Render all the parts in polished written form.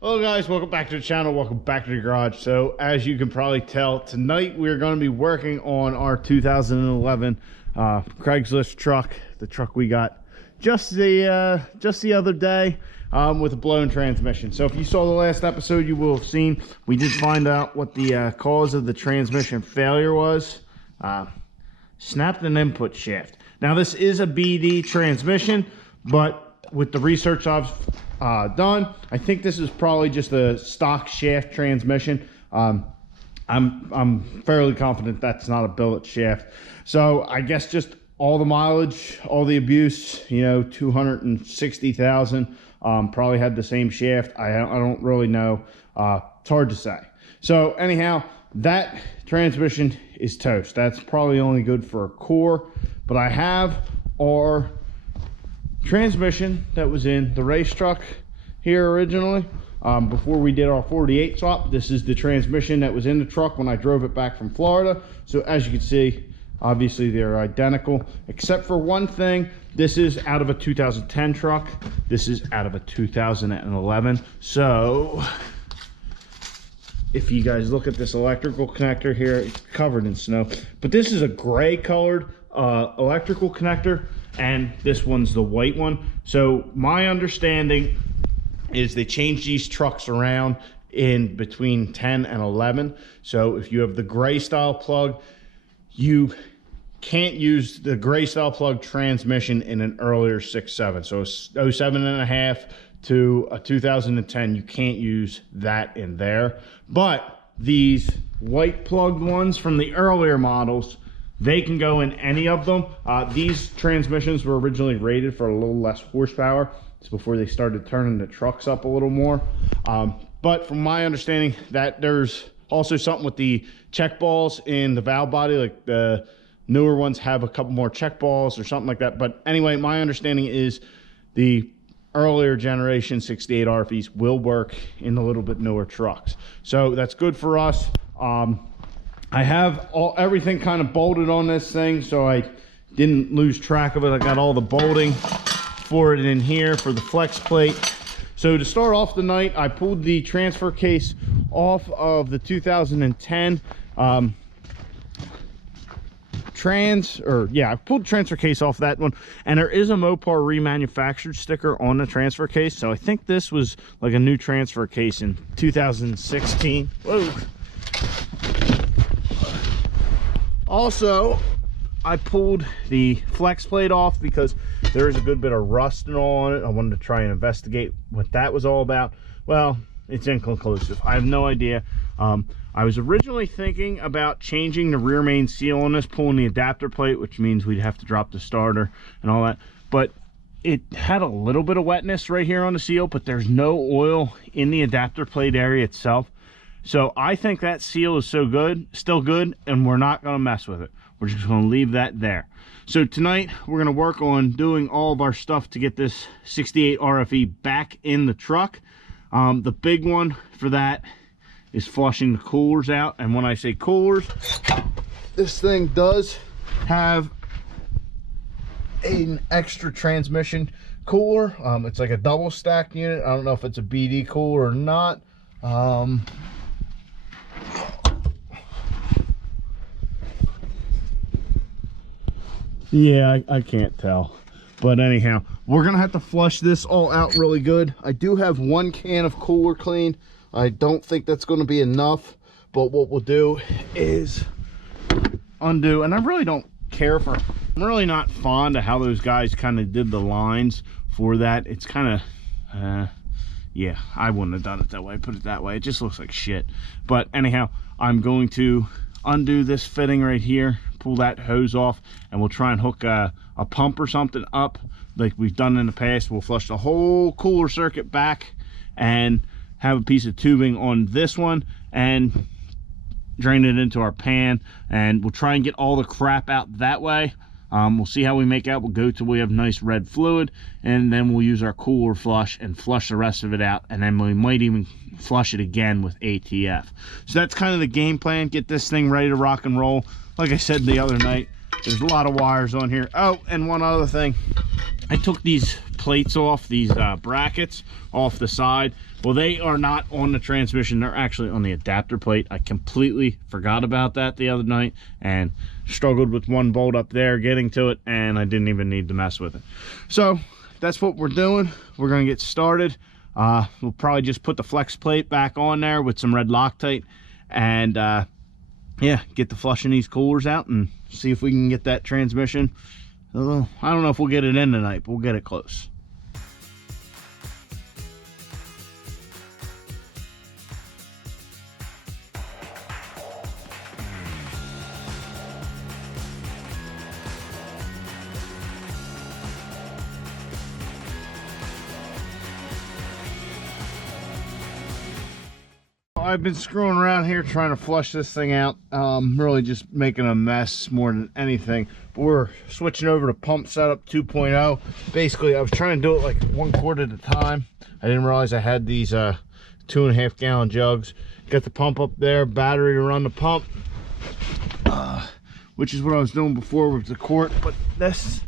Hello guys, welcome back to the channel, welcome back to the garage. So as you can probably tell, tonight we're going to be working on our 2011 Craigslist truck, the truck we got just the other day, with a blown transmission. So if you saw the last episode, you will have seen we did find out what the cause of the transmission failure was. Snapped an input shaft. Now this is a BD transmission, but with the research I've done, I think this is probably just a stock shaft transmission. I'm fairly confident that's not a billet shaft. So I guess just all the mileage, all the abuse, you know, 260,000, probably had the same shaft. I don't really know. It's hard to say. So anyhow, that transmission is toast. That's probably only good for a core, but I have our transmission that was in the race truck here originally, before we did our 48 swap. This is the transmission that was in the truck when I drove it back from Florida. So as you can see, obviously they're identical, except for one thing. This is out of a 2010 truck. This is out of a 2011. So if you guys look at this electrical connector here, it's covered in snow, but this is a gray colored electrical connector, and this one's the white one. So my understanding is they changed these trucks around in between 10 and 11. So if you have the gray style plug, you can't use the gray style plug transmission in an earlier 6.7. So a 07.5 to a 2010, you can't use that in there. But these white plugged ones from the earlier models, they can go in any of them. These transmissions were originally rated for a little less horsepower. It's before they started turning the trucks up a little more. But from my understanding, that there's also something with the check balls in the valve body, like the newer ones have a couple more check balls or something like that. But anyway, my understanding is the earlier generation 68 RFEs will work in the little bit newer trucks. So that's good for us. I have everything kind of bolted on this thing, so I didn't lose track of it. I got all the bolting for it in here for the flex plate. So to start off the night, I pulled the transfer case off of the 2010 I pulled the transfer case off that one, and there is a Mopar remanufactured sticker on the transfer case. So I think this was like a new transfer case in 2016. Whoa. Also, I pulled the flex plate off because there is a good bit of rust and all on it. I wanted to try and investigate what that was all about. Well, it's inconclusive. I have no idea. I was originally thinking about changing the rear main seal on this, pulling the adapter plate, which means we'd have to drop the starter and all that. But it had a little bit of wetness right here on the seal, but there's no oil in the adapter plate area itself. So I think that seal is still good, and we're not going to mess with it. We're just going to leave that there. So tonight we're going to work on doing all of our stuff to get this 68 RFE back in the truck. The big one for that is flushing the coolers out. And when I say coolers, this thing does have an extra transmission cooler. It's like a double stack unit. I don't know if it's a BD cooler or not. Yeah, I can't tell. But anyhow, we're gonna have to flush this all out really good. I do have one can of cooler clean. I don't think that's going to be enough, but what we'll do is undo, and I really don't care for, I'm really not fond of how those guys kind of did the lines for that. It's kind of yeah, I wouldn't have done it that way, put it that way. It just looks like shit. But anyhow, I'm going to undo this fitting right here, pull that hose off, and we'll try and hook a pump or something up like we've done in the past. We'll flush the whole cooler circuit back and have a piece of tubing on this one and drain it into our pan, and we'll try and get all the crap out that way. We'll see how we make out. We'll go till we have nice red fluid, and then we'll use our cooler flush and flush the rest of it out, and then we might even flush it again with ATF. So that's kind of the game plan. Get this thing ready to rock and roll. Like I said the other night, there's a lot of wires on here. Oh, and one other thing, I took these plates off, these brackets off the side. Well, they are not on the transmission, they're actually on the adapter plate. I completely forgot about that the other night and struggled with one bolt up there getting to it, and I didn't even need to mess with it. So that's what we're doing. We're gonna get started. We'll probably just put the flex plate back on there with some red Loctite, and yeah, get the flushing these coolers out and see if we can get that transmission. I don't know if we'll get it in tonight, but we'll get it close. I've been screwing around here trying to flush this thing out, really just making a mess more than anything. But we're switching over to pump setup 2.0. Basically, I was trying to do it like 1 quart at a time. I didn't realize I had these 2.5 gallon jugs. Got the pump up there, battery to run the pump, which is what I was doing before with the quart. But this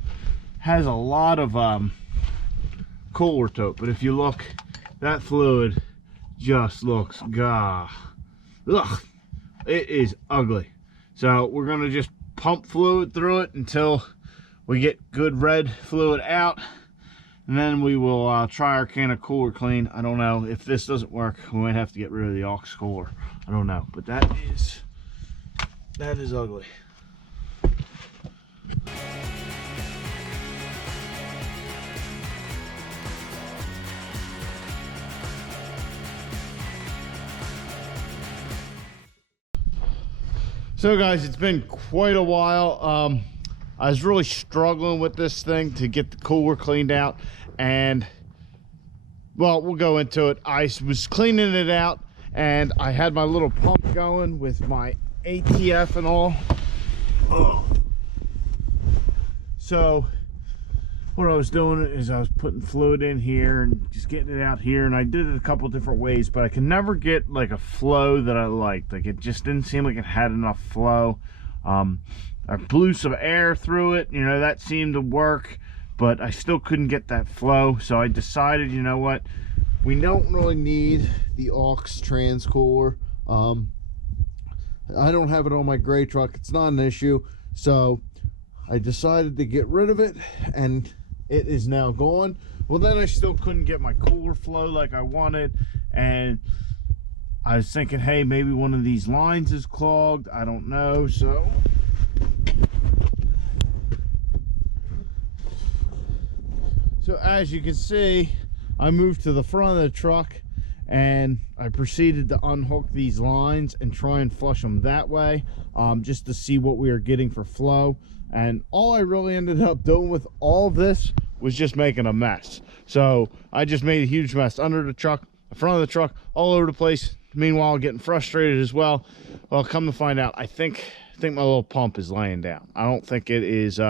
has a lot of cooler to it. But if you look, that fluid just looks ugh, it is ugly. So we're gonna just pump fluid through it until we get good red fluid out, and then we will try our can of cooler clean. I don't know if this doesn't work, we might have to get rid of the aux cooler. I don't know, but that is ugly. So guys, it's been quite a while. I was really struggling with this thing to get the cooler cleaned out, and well, we'll go into it. I was cleaning it out and I had my little pump going with my ATF and all. So what I was doing is I was putting fluid in here and just getting it out here, and I did it a couple different ways, but I could never get like a flow that I liked. Like, it just didn't seem like it had enough flow. I blew some air through it, you know, that seemed to work, but I still couldn't get that flow. So I decided, you know what, we don't really need the aux trans cooler. I don't have it on my gray truck, it's not an issue, so I decided to get rid of it, and it is now gone. Well, then I still couldn't get my cooler flow like I wanted, and I was thinking, hey, maybe one of these lines is clogged, I don't know. So as you can see, I moved to the front of the truck and I proceeded to unhook these lines and try and flush them that way, just to see what we were getting for flow. And all I really ended up doing with all of this was just making a mess. So I just made a huge mess under the truck, the front of the truck, all over the place. Meanwhile, getting frustrated as well. Well, come to find out, I think my little pump is laying down. I don't think it is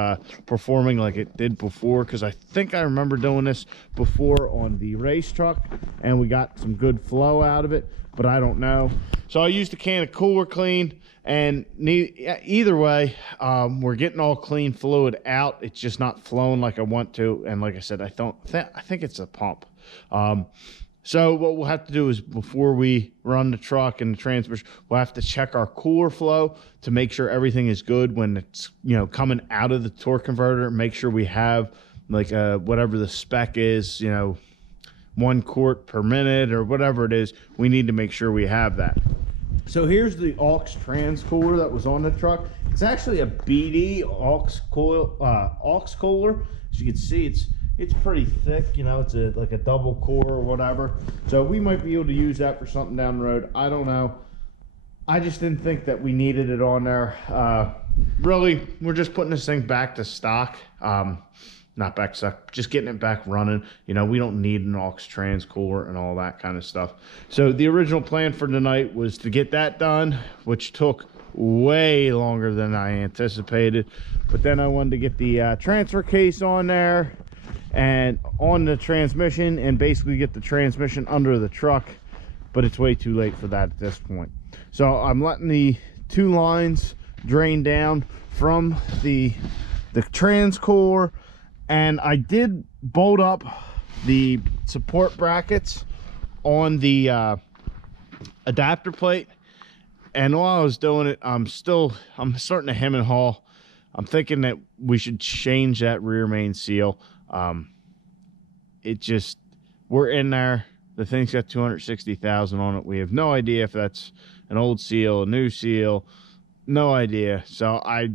performing like it did before, because I think I remember doing this before on the race truck and we got some good flow out of it, but I don't know. So I used a can of cooler clean, and either way, we're getting all clean fluid out. It's just not flowing like I want to, and like I said, I think it's a pump. So what we'll have to do is, before we run the truck and the transmission, we'll have to check our cooler flow to make sure everything is good when it's, you know, coming out of the torque converter. Make sure we have like whatever the spec is, you know, 1 quart per minute or whatever it is. We need to make sure we have that. So here's the aux trans cooler that was on the truck. It's actually a BD aux cooler. As you can see, it's pretty thick, you know, it's like a double core or whatever. So we might be able to use that for something down the road. I don't know. I just didn't think that we needed it on there. Really, we're just putting this thing back to stock. Not back to stock, just getting it back running. You know, we don't need an aux trans cooler and all that kind of stuff. So the original plan for tonight was to get that done, which took way longer than I anticipated. But then I wanted to get the transfer case on there and on the transmission, and basically get the transmission under the truck, but it's way too late for that at this point. So I'm letting the 2 lines drain down from the trans core And I did bolt up the support brackets on the adapter plate, and while I was doing it, I'm starting to hem and haw. I'm thinking that we should change that rear main seal. We're in there. The thing's got 260,000 on it. We have no idea if that's an old seal, a new seal, no idea. So I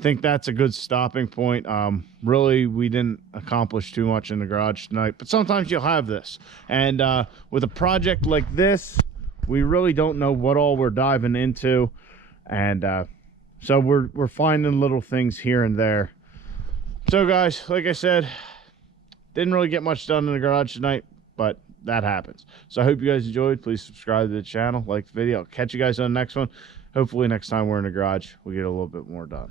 think that's a good stopping point. Really, we didn't accomplish too much in the garage tonight, but sometimes you'll have this. And with a project like this, we really don't know what all we're diving into. And so we're finding little things here and there. So guys, like I said, didn't really get much done in the garage tonight, but that happens. So I hope you guys enjoyed. Please subscribe to the channel, like the video. I'll catch you guys on the next one. Hopefully next time we're in the garage, we'll get a little bit more done.